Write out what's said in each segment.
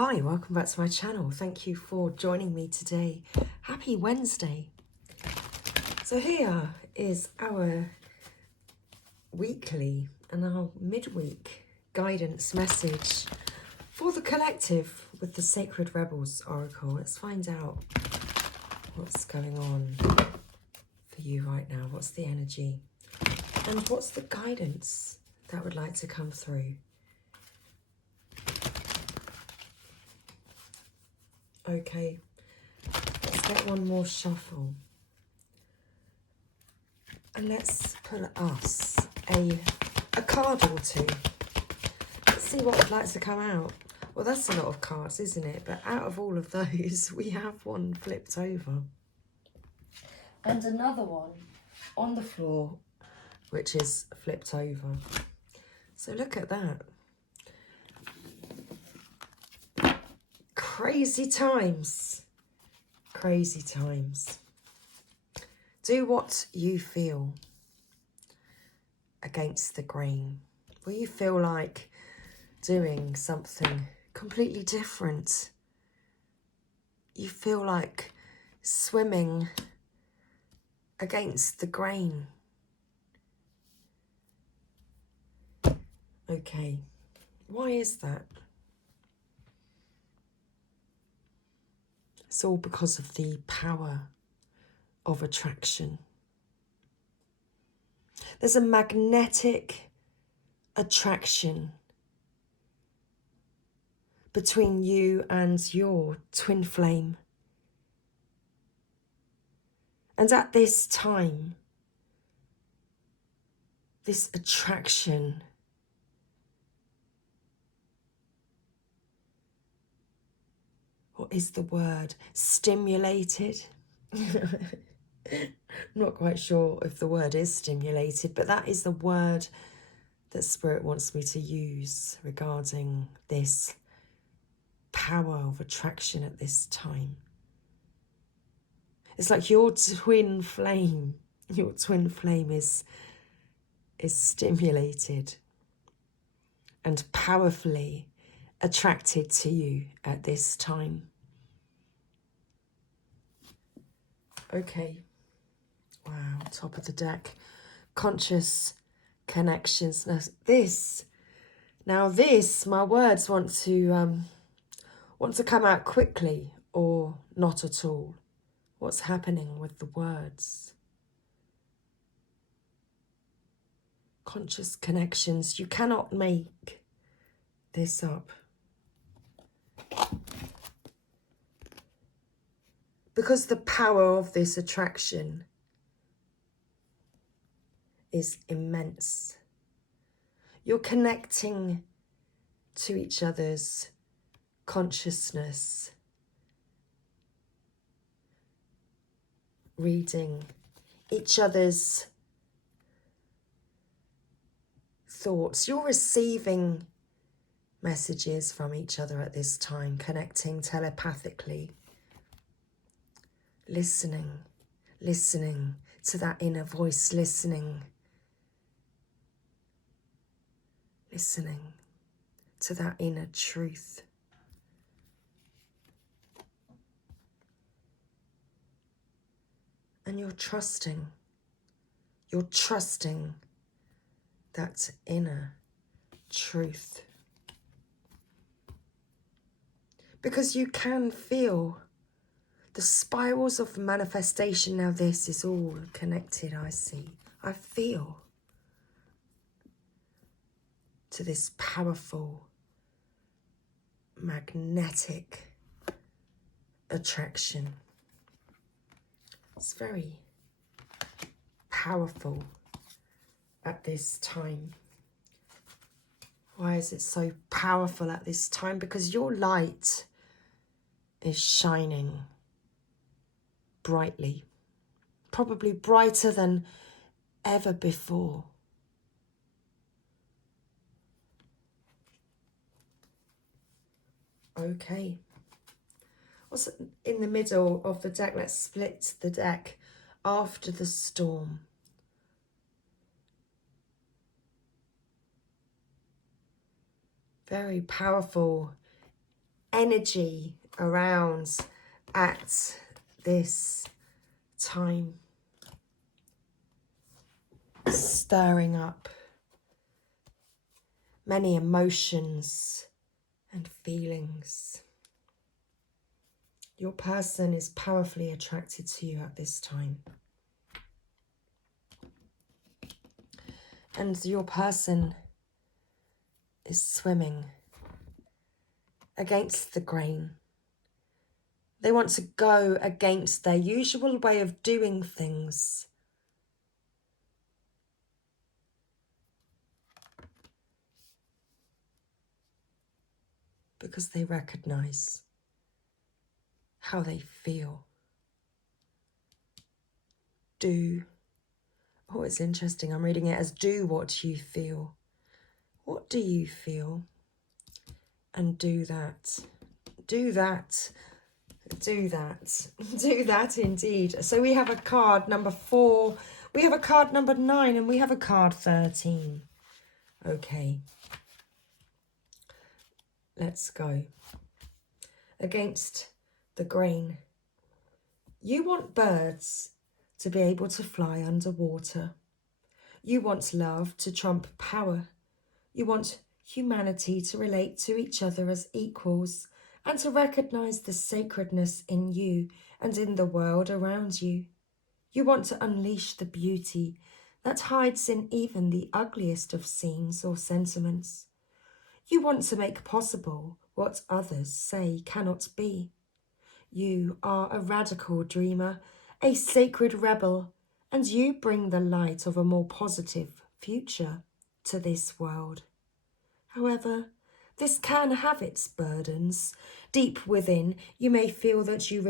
Hi, welcome back to my channel. Thank you for joining me today. Happy Wednesday. So here is our weekly and our midweek guidance message for the collective with the Sacred Rebels Oracle. Let's find out what's going on for you right now. What's the energy? And what's the guidance that would like to come through? Okay, let's get one more shuffle. And let's pull us a card or two. Let's see what would like to come out. Well, that's a lot of cards, isn't it? But out of all of those, we have one flipped over. And another one on the floor, which is flipped over. So look at that. Crazy times. Crazy times. Do what you feel against the grain. Will you feel like doing something completely different? You feel like swimming against the grain. Okay, why is that? It's all because of the power of attraction. There's a magnetic attraction between you and your twin flame. And at this time, this attraction what is the word? Stimulated? I'm not quite sure if the word is stimulated, but that is the word that Spirit wants me to use regarding this power of attraction at this time. It's like your twin flame is stimulated and powerfully attracted to you at this time. Okay. Wow, top of the deck. Conscious connections. Now this, my words want to come out quickly or not at all. What's happening with the words? Conscious connections. You cannot make this up. Because the power of this attraction is immense. You're connecting to each other's consciousness, reading each other's thoughts. You're receiving messages from each other at this time, connecting telepathically, listening to that inner voice, listening to that inner truth. And you're trusting that inner truth. Because you can feel the spirals of manifestation. Now this is all connected, I see. I feel to this powerful, magnetic attraction. It's very powerful at this time. Why is it so powerful at this time? Because your light is shining brightly, probably brighter than ever before. Okay. What's in the middle of the deck? Let's split the deck. After the storm. Very powerful energy around at this time, stirring up many emotions and feelings. Your person is powerfully attracted to you at this time. And your person is swimming against the grain. They want to go against their usual way of doing things. Because they recognize how they feel. Oh, it's interesting. I'm reading it as do what you feel. What do you feel? And do that. Do that. Do that. Do that indeed. So we have a card number 4. We have a card number 9 and we have a card 13. Okay. Let's go. Against the grain. You want birds to be able to fly underwater. You want love to trump power. You want humanity to relate to each other as equals and to recognize the sacredness in you and in the world around you. You want to unleash the beauty that hides in even the ugliest of scenes or sentiments. You want to make possible what others say cannot be. You are a radical dreamer, a sacred rebel, and you bring the light of a more positive future to this world. However, this can have its burdens. Deep within, you may feel that you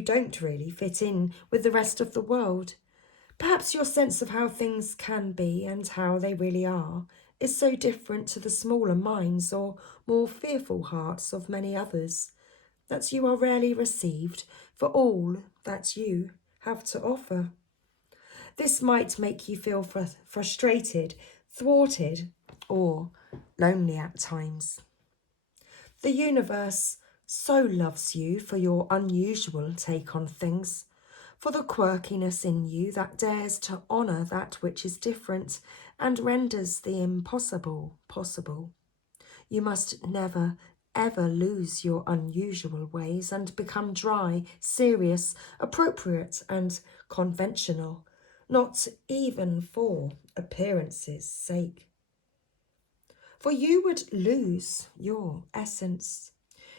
don't really fit in with the rest of the world. Perhaps your sense of how things can be and how they really are is so different to the smaller minds or more fearful hearts of many others that you are rarely received for all that you have to offer. This might make you feel frustrated, thwarted, or lonely at times. The universe so loves you for your unusual take on things, for the quirkiness in you that dares to honour that which is different and renders the impossible possible. You must never, ever lose your unusual ways and become dry, serious, appropriate and conventional, not even for appearances' sake. For you would lose your essence.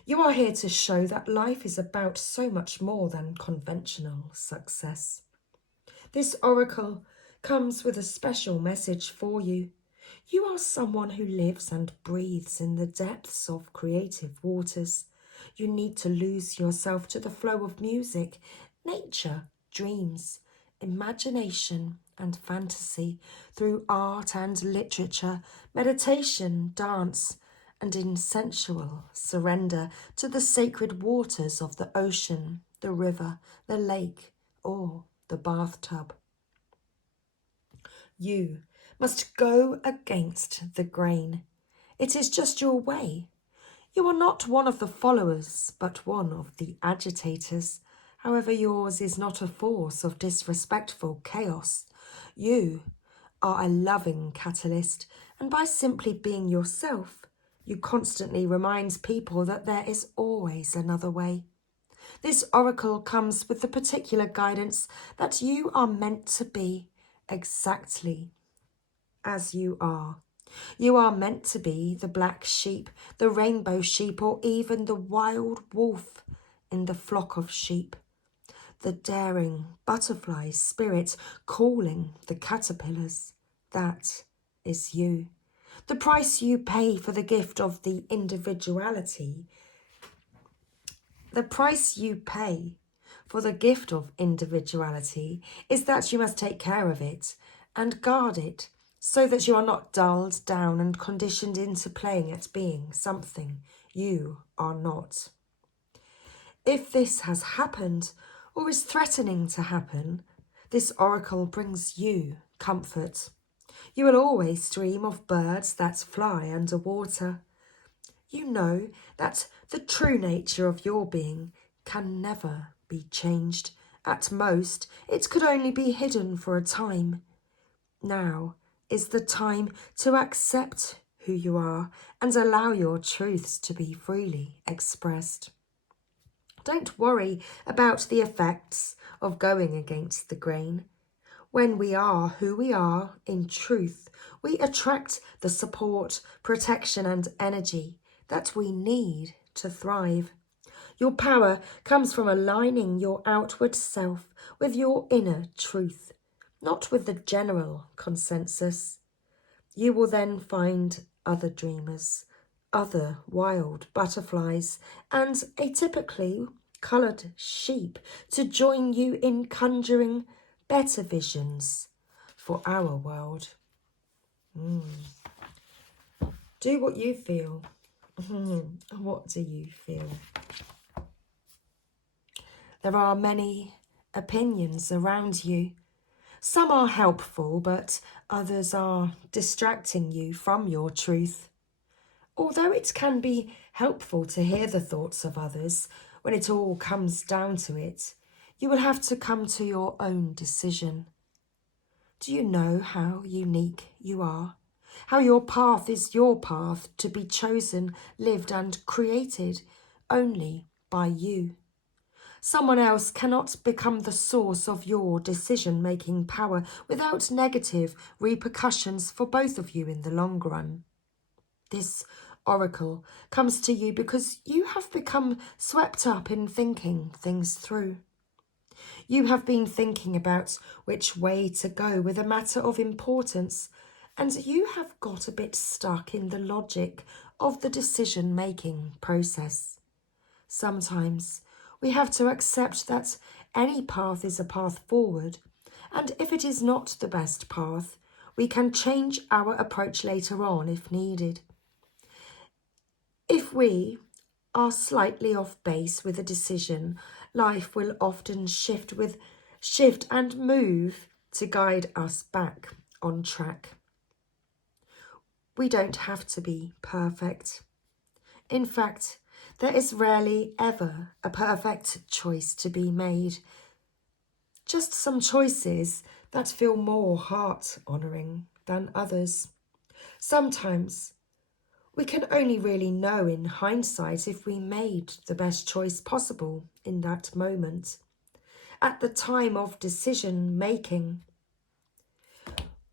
You are here to show that life is about so much more than conventional success. This oracle comes with a special message for you. You are someone who lives and breathes in the depths of creative waters. You need to lose yourself to the flow of music, nature, dreams, imagination and fantasy through art and literature, meditation, dance, and in sensual surrender to the sacred waters of the ocean, the river, the lake, or the bathtub. You must go against the grain. It is just your way. You are not one of the followers, but one of the agitators. However, yours is not a force of disrespectful chaos. You are a loving catalyst, and by simply being yourself, you constantly remind people that there is always another way. This oracle comes with the particular guidance that you are meant to be exactly as you are. You are meant to be the black sheep, the rainbow sheep, or even the wild wolf in the flock of sheep. The daring butterfly spirit calling the caterpillars. That is you. The price you pay for the gift of the individuality. The price you pay for the gift of individuality is that you must take care of it and guard it so that you are not dulled down and conditioned into playing at being something you are not. If this has happened or is threatening to happen, this oracle brings you comfort. You will always dream of birds that fly underwater. You know that the true nature of your being can never be changed. At most, it could only be hidden for a time. Now is the time to accept who you are and allow your truths to be freely expressed. Don't worry about the effects of going against the grain. When we are who we are in truth, we attract the support, protection and energy that we need to thrive. Your power comes from aligning your outward self with your inner truth, not with the general consensus. You will then find other dreamers, other wild butterflies, and atypically coloured sheep to join you in conjuring better visions for our world. Do what you feel. What do you feel? There are many opinions around you. Some are helpful, but others are distracting you from your truth. Although it can be helpful to hear the thoughts of others, when it all comes down to it, you will have to come to your own decision. Do you know how unique you are? How your path is your path to be chosen, lived and created only by you. Someone else cannot become the source of your decision-making power without negative repercussions for both of you in the long run. This oracle comes to you because you have become swept up in thinking things through. You have been thinking about which way to go with a matter of importance, and you have got a bit stuck in the logic of the decision-making process. Sometimes we have to accept that any path is a path forward, and if it is not the best path, we can change our approach later on if needed. If we are slightly off base with a decision, life will often shift and move to guide us back on track. We don't have to be perfect. In fact, there is rarely ever a perfect choice to be made. Just some choices that feel more heart-honouring than others. Sometimes we can only really know in hindsight if we made the best choice possible in that moment. At the time of decision-making,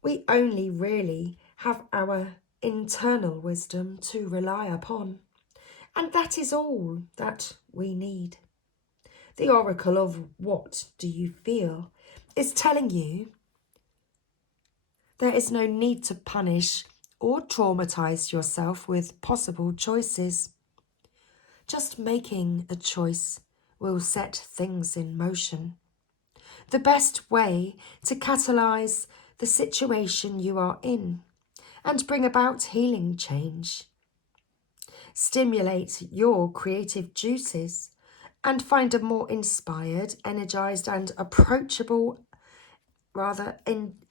we only really have our internal wisdom to rely upon. And that is all that we need. The oracle of what do you feel is telling you there is no need to punish or traumatize yourself with possible choices. Just making a choice will set things in motion. The best way to catalyze the situation you are in and bring about healing change. Stimulate your creative juices and find a more inspired, energized and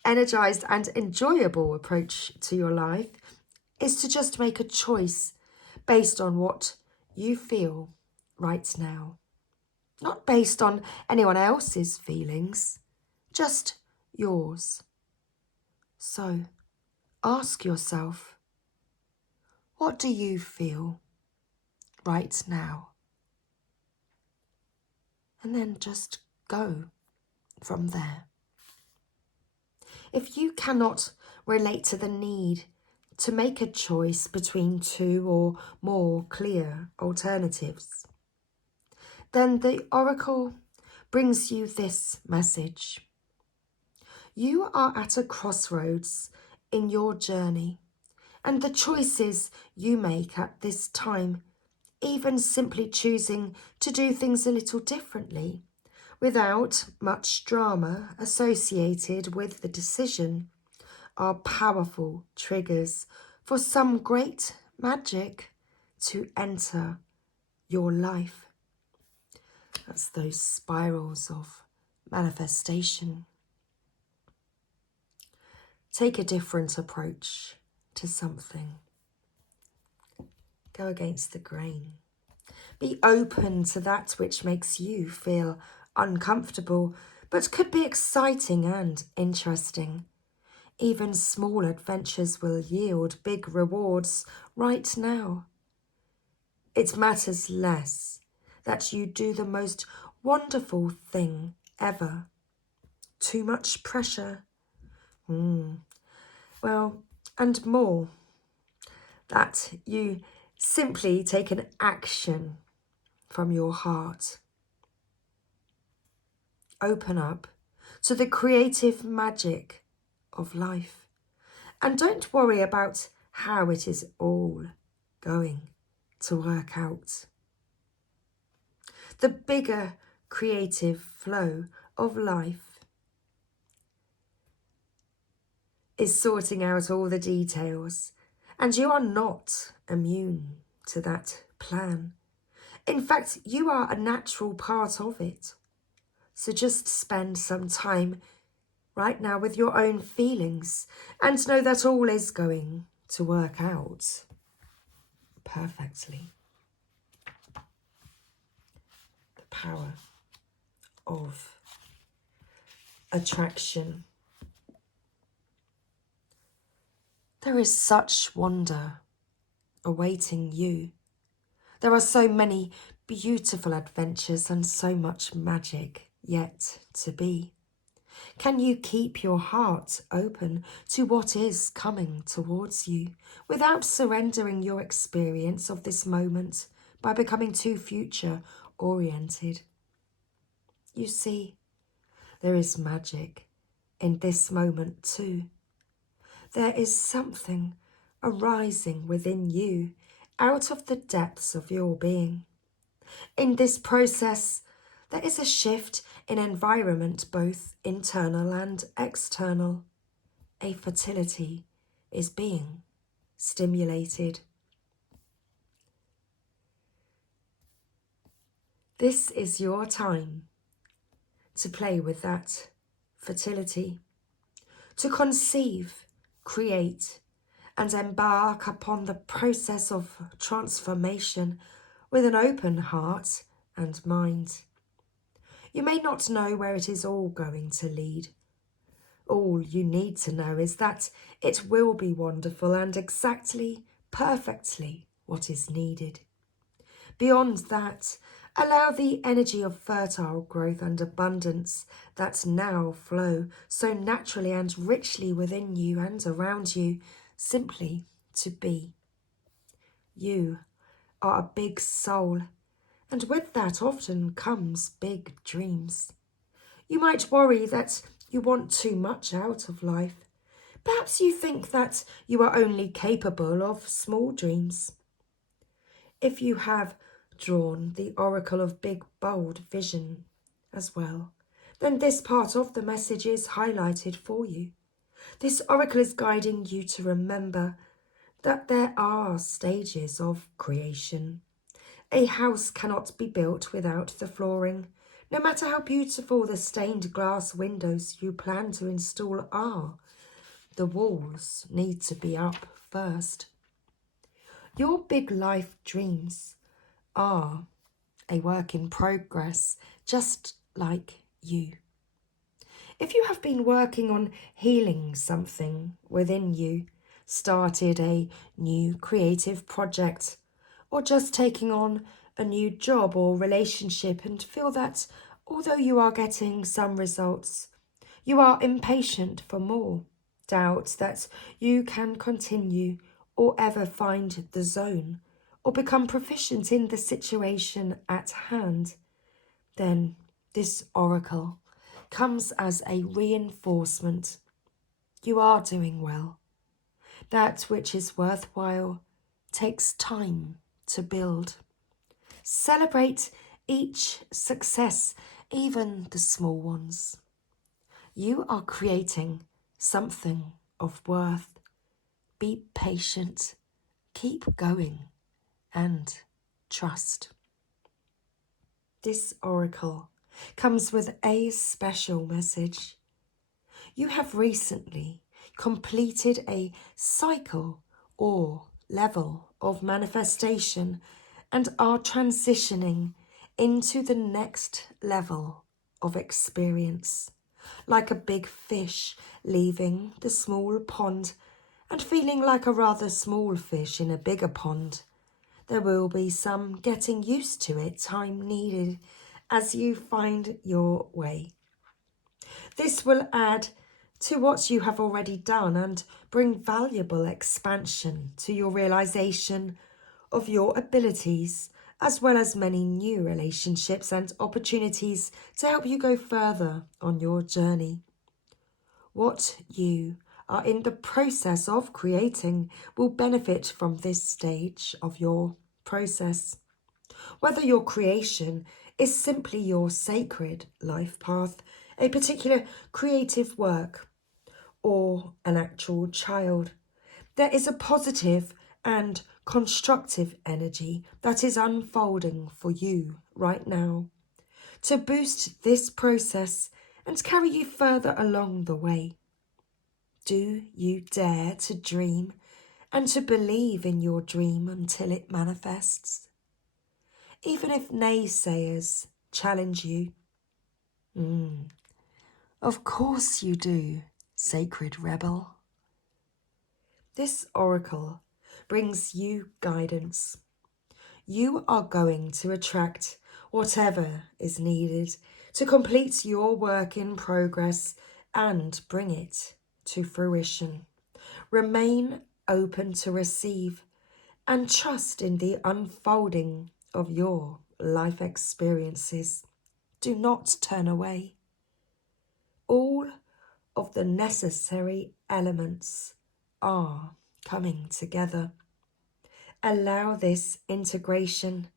energized and enjoyable approach to your life is to just make a choice based on what you feel right now. Not based on anyone else's feelings, just yours. So ask yourself, what do you feel right now? And then just go from there. If you cannot relate to the need to make a choice between two or more clear alternatives, then the oracle brings you this message. You are at a crossroads in your journey, and the choices you make at this time, even simply choosing to do things a little differently, without much drama associated with the decision, are powerful triggers for some great magic to enter your life. That's those spirals of manifestation. Take a different approach to something. Go against the grain. Be open to that which makes you feel uncomfortable, but could be exciting and interesting. Even small adventures will yield big rewards right now. It matters less that you do the most wonderful thing ever. Too much pressure. Well, and more, that you simply take an action from your heart. Open up to the creative magic of life. And don't worry about how it is all going to work out. The bigger creative flow of life is sorting out all the details, and you are not immune to that plan. In fact, you are a natural part of it. So just spend some time right now with your own feelings and know that all is going to work out perfectly. The power of attraction. There is such wonder awaiting you. There are so many beautiful adventures and so much magic yet to be. Can you keep your heart open to what is coming towards you without surrendering your experience of this moment by becoming too future-oriented? You see, there is magic in this moment too. There is something arising within you out of the depths of your being. In this process, there is a shift in environment, both internal and external. A fertility is being stimulated. This is your time to play with that fertility, to conceive, create, and embark upon the process of transformation with an open heart and mind. You may not know where it is all going to lead. All you need to know is that it will be wonderful and exactly, perfectly what is needed. Beyond that, allow the energy of fertile growth and abundance that now flow so naturally and richly within you and around you simply to be. You are a big soul, and with that often comes big dreams. You might worry that you want too much out of life. Perhaps you think that you are only capable of small dreams. If you have drawn the oracle of big, bold vision as well, then this part of the message is highlighted for you. This oracle is guiding you to remember that there are stages of creation. A house cannot be built without the flooring, no matter how beautiful the stained glass windows you plan to install are. The walls need to be up first. Your big life dreams are a work in progress, just like you. If you have been working on healing something within you, started a new creative project, or just taking on a new job or relationship and feel that although you are getting some results, you are impatient for more, doubt that you can continue or ever find the zone or become proficient in the situation at hand, then this oracle comes as a reinforcement. You are doing well. That which is worthwhile takes time to build. Celebrate each success, even the small ones. You are creating something of worth. Be patient, keep going, and trust. This oracle comes with a special message. You have recently completed a cycle or level of manifestation and are transitioning into the next level of experience. Like a big fish leaving the small pond and feeling like a rather small fish in a bigger pond. There will be some getting used to it, time needed as you find your way. This will add to what you have already done and bring valuable expansion to your realization of your abilities, as well as many new relationships and opportunities to help you go further on your journey. What you are in the process of creating will benefit from this stage of your process. Whether your creation is simply your sacred life path, a particular creative work, or an actual child, there is a positive and constructive energy that is unfolding for you right now to boost this process and carry you further along the way. Do you dare to dream and to believe in your dream until it manifests? Even if naysayers challenge you. Of course you do, sacred rebel. This oracle brings you guidance. You are going to attract whatever is needed to complete your work in progress and bring it to fruition. Remain open to receive and trust in the unfolding of your life experiences. Do not turn away. All of the necessary elements are coming together. Allow this integration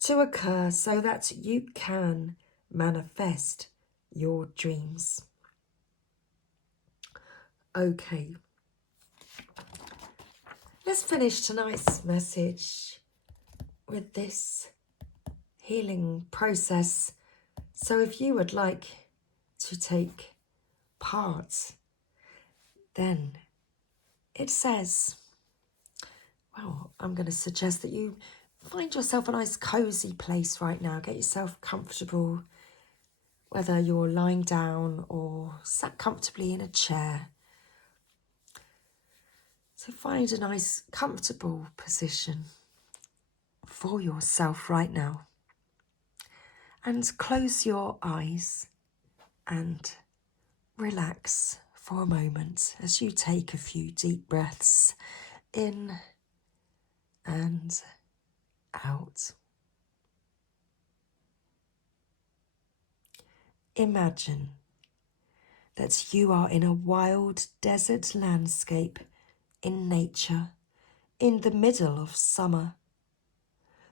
to occur so that you can manifest your dreams. Okay, let's finish tonight's message with this healing process. So if you would like to take part, then it says, well, I'm going to suggest that you find yourself a nice cozy place right now. Get yourself comfortable, whether you're lying down or sat comfortably in a chair. So find a nice comfortable position for yourself right now. And close your eyes and relax for a moment as you take a few deep breaths in and out. Imagine that you are in a wild desert landscape in nature in the middle of summer.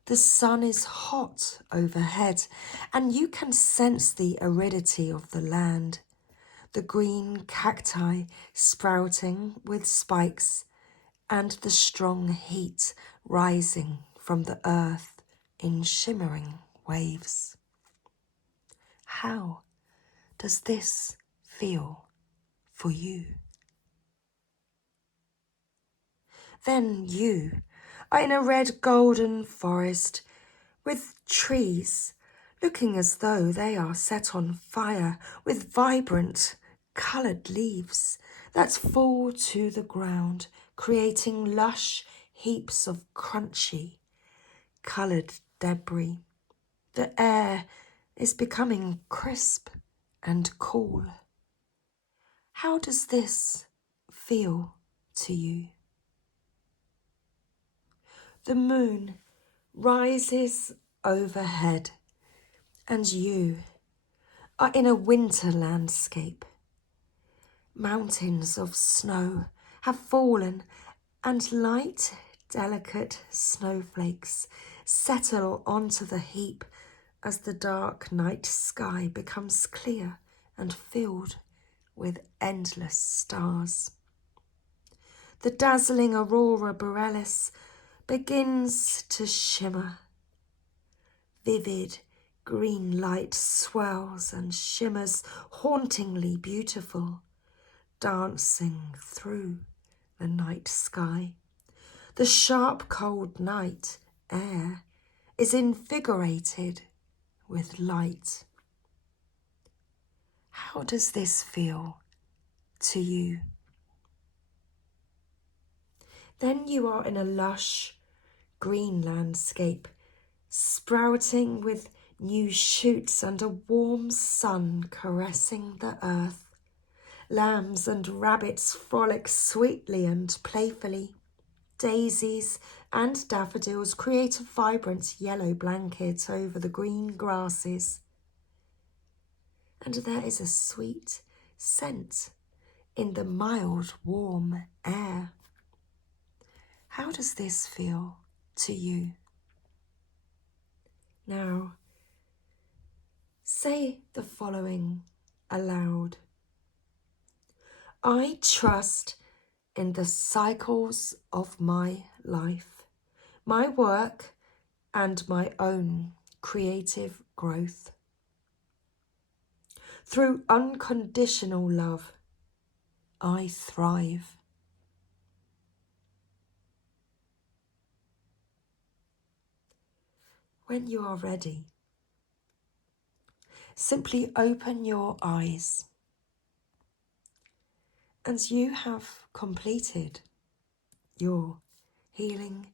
The sun is hot overhead and you can sense the aridity of the land, the green cacti sprouting with spikes and the strong heat rising from the earth in shimmering waves. How does this feel for you? Then you are in a red golden forest with trees looking as though they are set on fire with vibrant coloured leaves that fall to the ground, creating lush heaps of crunchy coloured debris. The air is becoming crisp and cool. How does this feel to you? The moon rises overhead and you are in a winter landscape. Mountains of snow have fallen and light, delicate snowflakes settle onto the heap as the dark night sky becomes clear and filled with endless stars. The dazzling aurora borealis begins to shimmer. Vivid green light swirls and shimmers hauntingly beautiful, dancing through the night sky. The sharp cold night air is invigorated with light. How does this feel to you? Then you are in a lush green landscape, sprouting with new shoots and a warm sun caressing the earth. Lambs and rabbits frolic sweetly and playfully. Daisies and daffodils create a vibrant yellow blanket over the green grasses. And there is a sweet scent in the mild, warm air. How does this feel to you? Now, say the following aloud. I trust in the cycles of my life, my work, and my own creative growth. Through unconditional love, I thrive. When you are ready, simply open your eyes, and you have completed your healing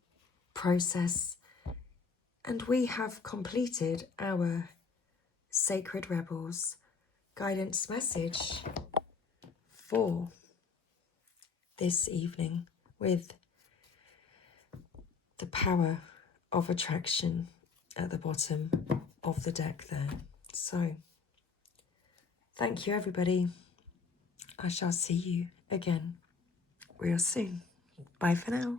process, and we have completed our Sacred Rebels guidance message for this evening with the power of attraction at the bottom of the deck there. So, thank you everybody. I shall see you again real soon. Bye for now.